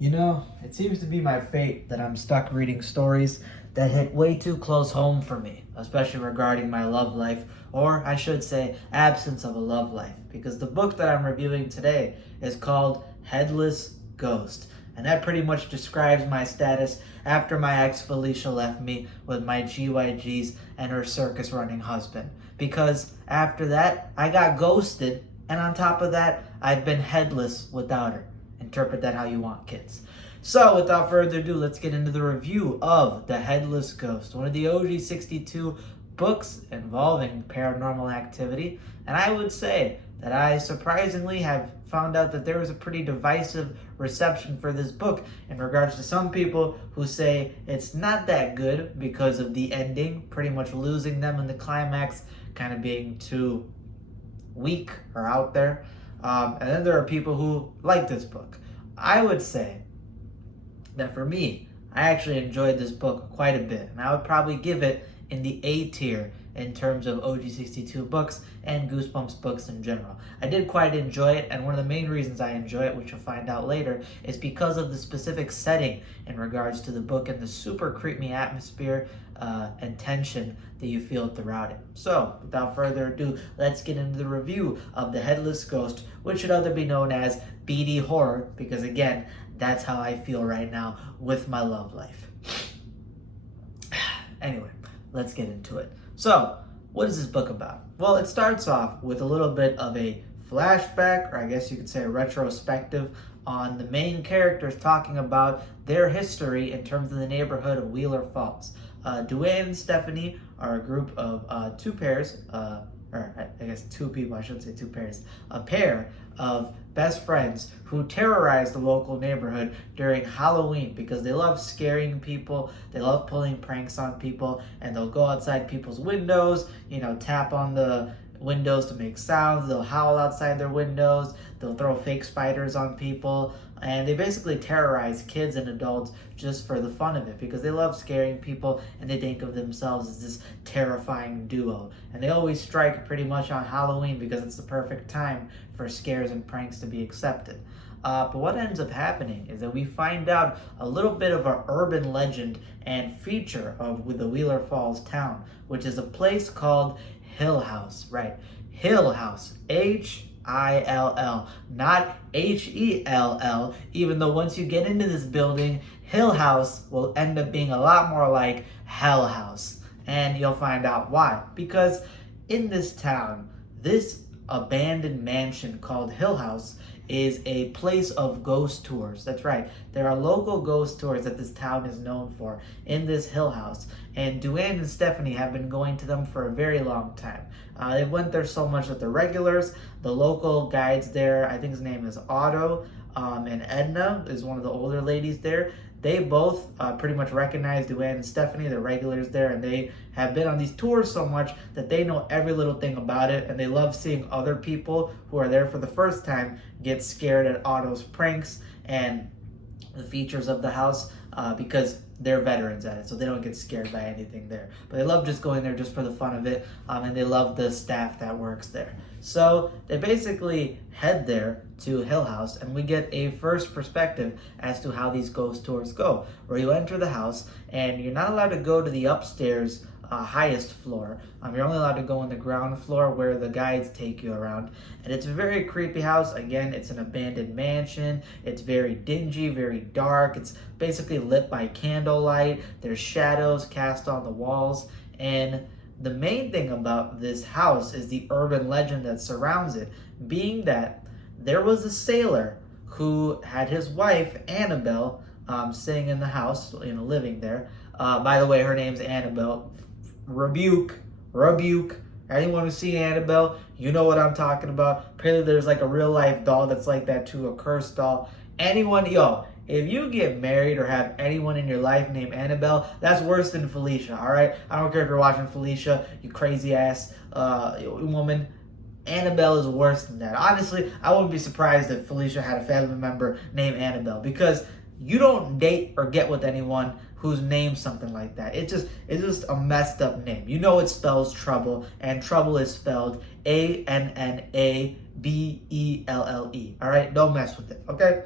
You know, it seems to be my fate that I'm stuck reading stories that hit way too close home for me, especially regarding my love life, or I should say, absence of a love life, because the book that I'm reviewing today is called Headless Ghost, and that pretty much describes my status after my ex Felicia left me with my GYGs and her circus running husband. Because after that, I got ghosted, and on top of that, I've been headless without her. Interpret that how you want, kids. So, without further ado, let's get into the review of The Headless Ghost, one of the OG 62 books involving paranormal activity. And I would say that I surprisingly have found out that there was a pretty divisive reception for this book in regards to some people who say it's not that good because of the ending, pretty much losing them in the climax, kind of being too weak or out there. And then there are people who like this book. I would say that for me, I actually enjoyed this book quite a bit, and I would probably give it in the A tier in terms of OG62 books and Goosebumps books in general. I did quite enjoy it, and one of the main reasons I enjoy it, which you'll find out later, is because of the specific setting in regards to the book and the super creepy atmosphere and tension that you feel throughout it. So, without further ado, let's get into the review of The Headless Ghost, which should other be known as BD Horror, because again, that's how I feel right now with my love life. Anyway, let's get into it. So, what is this book about? Well, it starts off with a little bit of a flashback, or I guess you could say a retrospective, on the main characters talking about their history in terms of the neighborhood of Wheeler Falls. Duane and Stephanie are a group of two pairs, or I guess two people, I shouldn't say two pairs, a pair of best friends who terrorize the local neighborhood during Halloween because they love scaring people, they love pulling pranks on people, and they'll go outside people's windows, tap on the windows to make sounds, they'll howl outside their windows, they'll throw fake spiders on people, and they basically terrorize kids and adults just for the fun of it because they love scaring people and they think of themselves as this terrifying duo. And they always strike pretty much on Halloween because it's the perfect time for scares and pranks to be accepted. But what ends up happening is that we find out a little bit of an urban legend and feature of the Wheeler Falls town, which is a place called Hill House, right? Hill House, Hill, not Hell, even though once you get into this building, Hill House will end up being a lot more like Hell House. And you'll find out why. Because in this town, this abandoned mansion called Hill House is a place of ghost tours. That's right. There are local ghost tours that this town is known for in this Hill House. And Duane and Stephanie have been going to them for a very long time. They went there so much that the regulars, the local guides there, I think his name is Otto, and Edna is one of the older ladies there. They both pretty much recognize Duane and Stephanie, the regulars there, and they have been on these tours so much that they know every little thing about it, and they love seeing other people who are there for the first time get scared at Otto's pranks and the features of the house because they're veterans at it, so they don't get scared by anything there. But they love just going there just for the fun of it, and they love the staff that works there. So they basically head there to Hill House, and we get a first perspective as to how these ghost tours go, where you enter the house, and you're not allowed to go to the upstairs highest floor. You're only allowed to go on the ground floor where the guides take you around. And it's a very creepy house. Again, it's an abandoned mansion. It's very dingy, very dark. It's basically lit by candlelight. There's shadows cast on the walls. And the main thing about this house is the urban legend that surrounds it, being that there was a sailor who had his wife, Annabelle, staying in the house, living there. By the way, her name's Annabelle. Rebuke. Anyone who's seen Annabelle, you know what I'm talking about. Apparently there's like a real life doll that's like that too, a cursed doll. If you get married or have anyone in your life named Annabelle, that's worse than Felicia, all right? I don't care if you're watching Felicia, you crazy ass woman. Annabelle is worse than that. Honestly, I wouldn't be surprised if Felicia had a family member named Annabelle because you don't date or get with anyone who's named something like that. It's just a messed up name. You know it spells trouble, and trouble is spelled Annabelle. All right, don't mess with it. Okay.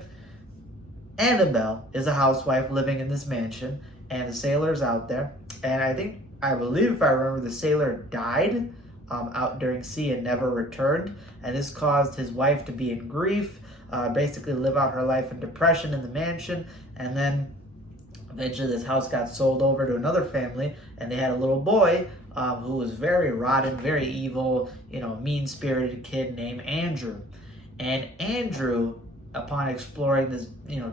Annabelle is a housewife living in this mansion, and the sailor's out there. And I believe, if I remember, the sailor died out during sea and never returned. And this caused his wife to be in grief, basically live out her life in depression in the mansion. And then eventually this house got sold over to another family, and they had a little boy who was very rotten, very evil, mean-spirited kid named Andrew. And Andrew, upon exploring this,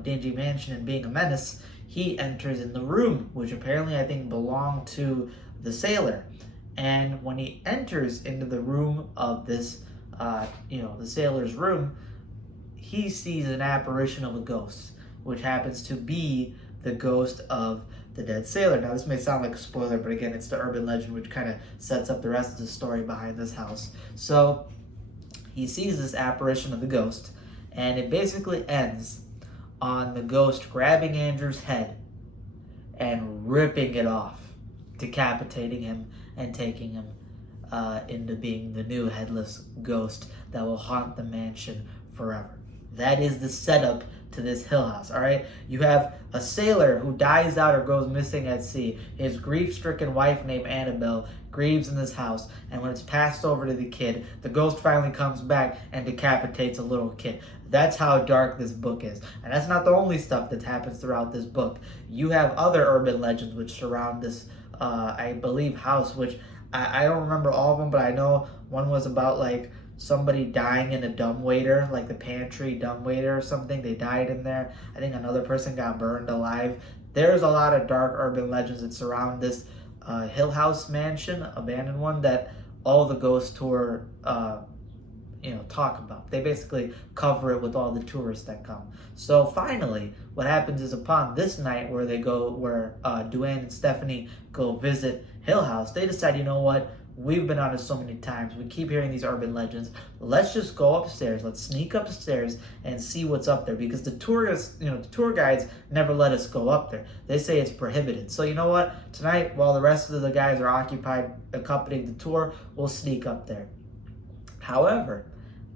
dingy mansion and being a menace, he enters in the room, which apparently I think belonged to the sailor. And when he enters into the room of this, the sailor's room, he sees an apparition of a ghost, which happens to be the ghost of the dead sailor. Now, this may sound like a spoiler, but again, it's the urban legend which kind of sets up the rest of the story behind this house. So he sees this apparition of the ghost, and it basically ends on the ghost grabbing Andrew's head and ripping it off, decapitating him and taking him into being the new headless ghost that will haunt the mansion forever. That is the setup to this Hill House, all right? You have a sailor who dies out or goes missing at sea. His grief-stricken wife named Annabelle grieves in this house, and when it's passed over to the kid, the ghost finally comes back and decapitates a little kid. That's how dark this book is. And that's not the only stuff that happens throughout this book. You have other urban legends which surround this, I believe, house, which I don't remember all of them, but I know one was about, like, somebody dying in a dumbwaiter, like the pantry dumbwaiter or something. They died in there. I think another person got burned alive. There's a lot of dark urban legends that surround this Hill House mansion, abandoned one, that all the ghost tour talk about. They basically cover it with all the tourists that come. So finally, what happens is, upon this night where Duane and Stephanie go visit Hill House, they decide, you know what? We've been on it so many times. We keep hearing these urban legends. Let's just go upstairs. Let's sneak upstairs and see what's up there, because the tourists, the tour guides never let us go up there. They say it's prohibited. So you know what? Tonight, while the rest of the guys are occupied accompanying the tour, we'll sneak up there. However,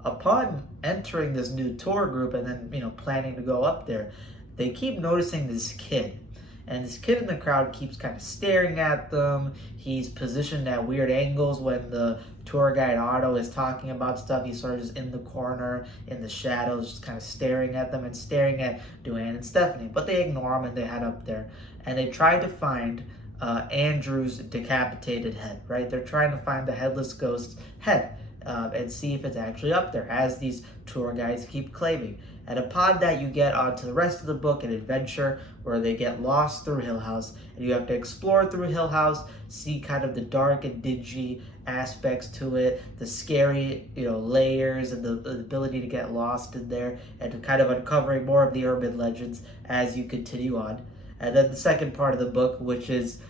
upon entering this new tour group and then, planning to go up there, they keep noticing this kid. And this kid in the crowd keeps kind of staring at them. He's positioned at weird angles when the tour guide Otto is talking about stuff. He's sort of just in the corner, in the shadows, just kind of staring at them and staring at Duane and Stephanie. But they ignore him and they head up there. And they try to find Andrew's decapitated head, right? They're trying to find the headless ghost's head and see if it's actually up there, as these tour guides keep claiming. And upon that, you get onto the rest of the book, an adventure where they get lost through Hill House, and you have to explore through Hill House, see kind of the dark and dingy aspects to it, the scary, layers, and the ability to get lost in there, and to kind of uncovering more of the urban legends as you continue on. And then the second part of the book, which is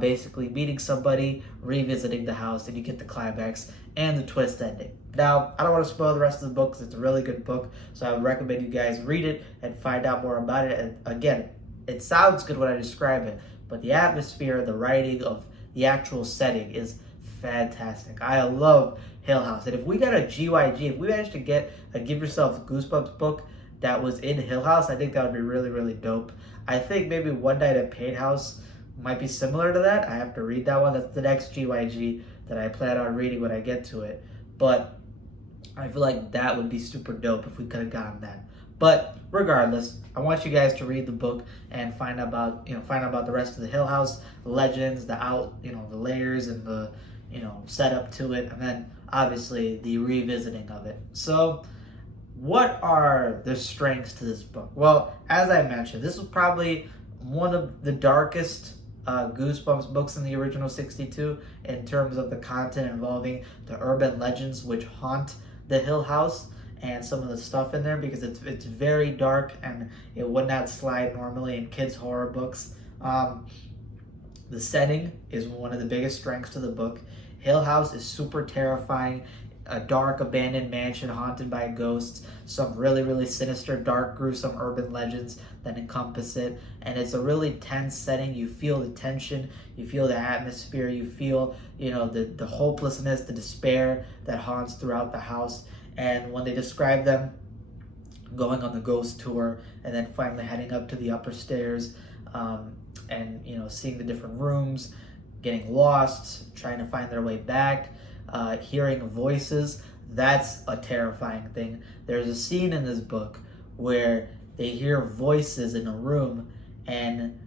basically meeting somebody, revisiting the house, and you get the climax and the twist ending. Now, I don't want to spoil the rest of the book because it's a really good book, so I would recommend you guys read it and find out more about it. And again, it sounds good when I describe it, but the atmosphere, the writing of the actual setting is fantastic. I love Hill House. And if we got a GYG, if we managed to get a Give Yourself Goosebumps book that was in Hill House, I think that would be really, really dope. I think maybe One Night at Paint House might be similar to that. I have to read that one. That's the next GYG that I plan on reading when I get to it. But I feel like that would be super dope if we could have gotten that. But regardless, I want you guys to read the book and find out about the rest of the Hill House legends, the layers and the setup to it, and then obviously the revisiting of it. So, what are the strengths to this book? Well, as I mentioned, this was probably one of the darkest Goosebumps books in the original 62 in terms of the content involving the urban legends which haunt the Hill House and some of the stuff in there, because it's very dark and it would not slide normally in kids' horror books. The setting is one of the biggest strengths to the book. Hill House is super terrifying. A dark, abandoned mansion haunted by ghosts, some really, really sinister, dark, gruesome urban legends that encompass it. And it's a really tense setting. You feel the tension, you feel the atmosphere, you feel, the hopelessness, the despair that haunts throughout the house. And when they describe them, going on the ghost tour, and then finally heading up to the upper stairs, and seeing the different rooms, getting lost, trying to find their way back, hearing voices. That's a terrifying thing. There's a scene in this book where they hear voices in a room, and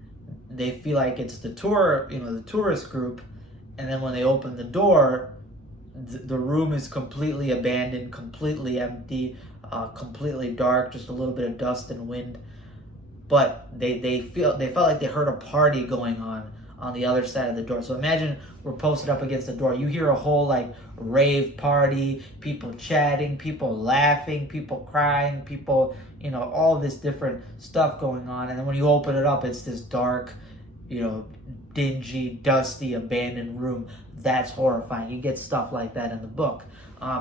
they feel like it's the tourist group, and then when they open the door, the room is completely abandoned, completely empty, completely dark, just a little bit of dust and wind. But they felt like they heard a party going on the other side of the door. So imagine we're posted up against the door. You hear a whole like rave party, people chatting, people laughing, people crying, people, all this different stuff going on. And then when you open it up, it's this dark, dingy, dusty, abandoned room. That's horrifying. You get stuff like that in the book.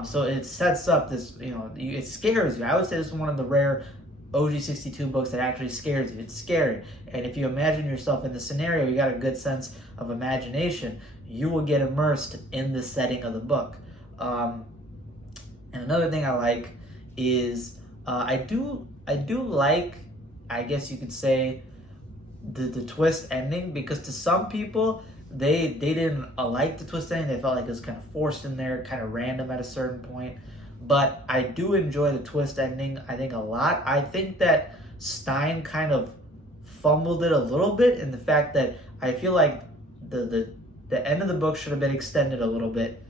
So it sets up this, it scares you. I would say this is one of the rare OG62 books that actually scares you. It's scary. And if you imagine yourself in the scenario, you got a good sense of imagination, you will get immersed in the setting of the book. And another thing I like is I do like, I guess you could say, the twist ending, because to some people they didn't like the twist ending. They felt like it was kind of forced in there, kind of random at a certain point. But I do enjoy the twist ending, I think, a lot. I think that Stein kind of fumbled it a little bit in the fact that I feel like the end of the book should have been extended a little bit,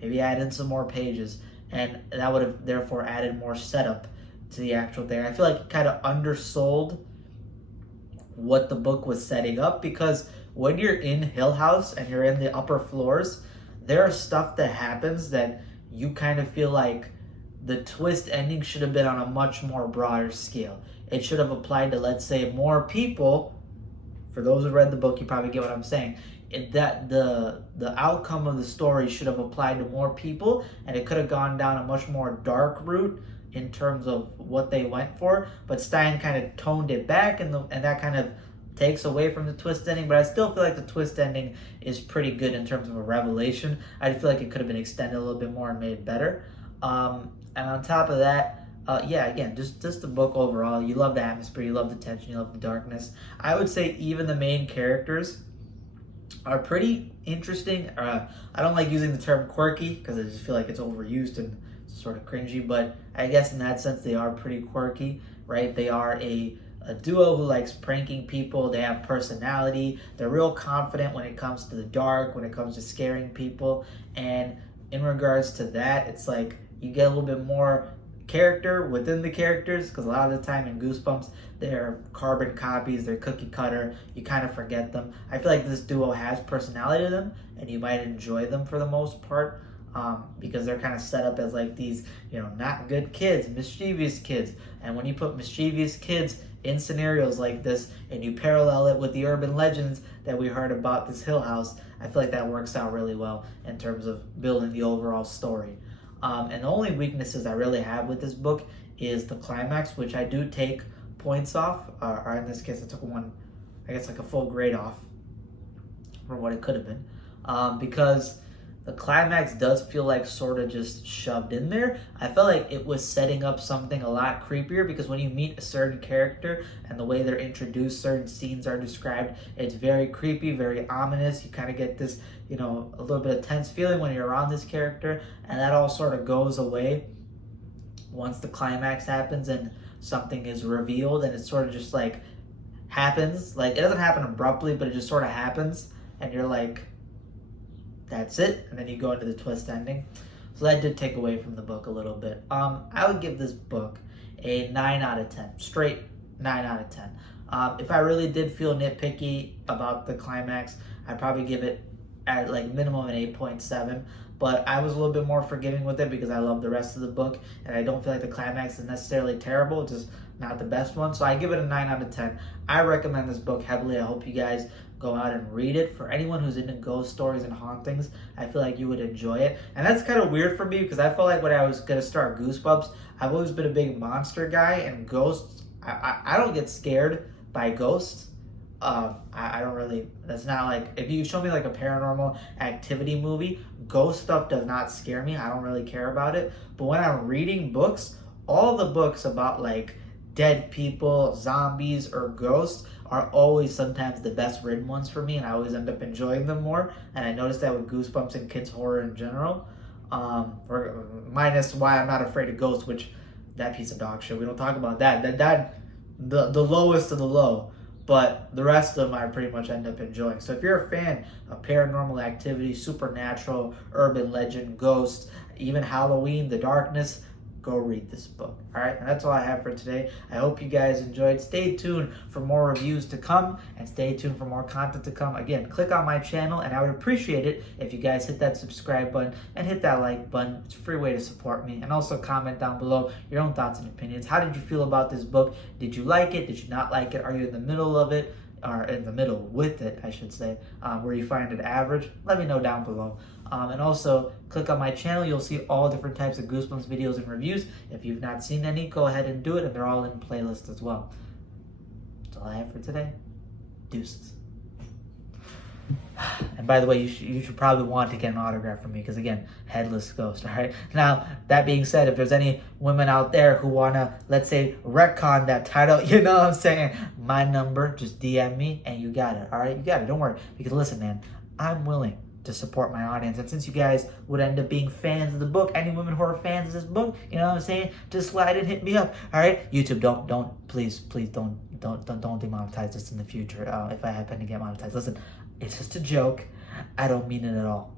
maybe add in some more pages, and that would have therefore added more setup to the actual thing. I feel like it kind of undersold what the book was setting up, because when you're in Hill House and you're in the upper floors, there are stuff that happens that you kind of feel like the twist ending should have been on a much more broader scale. It should have applied to, let's say, more people. For those who read the book, you probably get what I'm saying. That the outcome of the story should have applied to more people, and it could have gone down a much more dark route in terms of what they went for. But Stein kind of toned it back, and that kind of takes away from the twist ending. But I still feel like the twist ending is pretty good in terms of a revelation. I feel like it could have been extended a little bit more and made better. And on top of that, again, just the book overall, you love the atmosphere, you love the tension, you love the darkness. I would say even the main characters are pretty interesting. I don't like using the term quirky because I just feel like it's overused and sort of cringy, but I guess in that sense they are pretty quirky, right? They are a duo who likes pranking people. They have personality. They're real confident when it comes to the dark, when it comes to scaring people. And in regards to that, it's like you get a little bit more character within the characters, because a lot of the time in Goosebumps, they're carbon copies, they're cookie cutter, you kind of forget them. I feel like this duo has personality to them, and you might enjoy them for the most part, because they're kind of set up as like these, not good kids, mischievous kids. And when you put mischievous kids in scenarios like this, and you parallel it with the urban legends that we heard about this Hill House, I feel like that works out really well in terms of building the overall story. And the only weaknesses I really have with this book is the climax, which I do take points off, or in this case I took one, I guess like a full grade off from what it could have been, because the climax does feel like sort of just shoved in there. I felt like it was setting up something a lot creepier, because when you meet a certain character and the way they're introduced, certain scenes are described, it's very creepy, very ominous. You kind of get this, a little bit of tense feeling when you're around this character, and that all sort of goes away once the climax happens and something is revealed, and it sort of just like happens. Like, it doesn't happen abruptly, but it just sort of happens, and you're like, that's it, and then you go into the twist ending. So that did take away from the book a little bit. I would give this book a 9 out of 10, straight 9 out of 10. If I really did feel nitpicky about the climax, I'd probably give it at like minimum an 8.7, but I was a little bit more forgiving with it because I love the rest of the book, and I don't feel like the climax is necessarily terrible, it's just not the best one. So I give it a 9 out of 10. I recommend this book heavily. I hope you guys go out and read it. For anyone who's into ghost stories and hauntings, I feel like you would enjoy it. And that's kind of weird for me, because I felt like when I was going to start Goosebumps, I've always been a big monster guy, and ghosts, I don't get scared by ghosts. I don't really, that's not like, if you show me like a paranormal activity movie, ghost stuff does not scare me. I don't really care about it. But when I'm reading books, all the books about like dead people, zombies, or ghosts are always sometimes the best written ones for me, and I always end up enjoying them more. And I noticed that with Goosebumps and kids horror in general. Or minus Why I'm Not Afraid of Ghosts, which that piece of dog shit. We don't talk about that. The lowest of the low. But the rest of them I pretty much end up enjoying. So if you're a fan of paranormal activity, supernatural, urban legend, ghosts, even Halloween, the darkness, go read this book. All right, and that's all I have for today. I hope you guys enjoyed. Stay tuned for more reviews to come, and stay tuned for more content to come. Again, click on my channel, and I would appreciate it if you guys hit that subscribe button and hit that like button. It's a free way to support me. And also comment down below your own thoughts and opinions. How did you feel about this book? Did you like it? Did you not like it? Are you in the middle of it? Or in the middle with it, I should say, where you find it average? Let me know down below. And also, click on my channel. You'll see all different types of Goosebumps videos and reviews. If you've not seen any, go ahead and do it, and they're all in playlist as well. That's all I have for today. Deuces. And by the way, you should probably want to get an autograph from me because, again, Headless Ghost, all right? Now, that being said, if there's any women out there who want to, let's say, retcon that title, you know what I'm saying? My number, just DM me, and you got it, all right? You got it. Don't worry. Because, listen, man, I'm willing to support my audience. And since you guys would end up being fans of the book, any women who are fans of this book, you know what I'm saying? Just slide and hit me up, all right? YouTube, please don't demonetize this in the future if I happen to get monetized. Listen, it's just a joke. I don't mean it at all.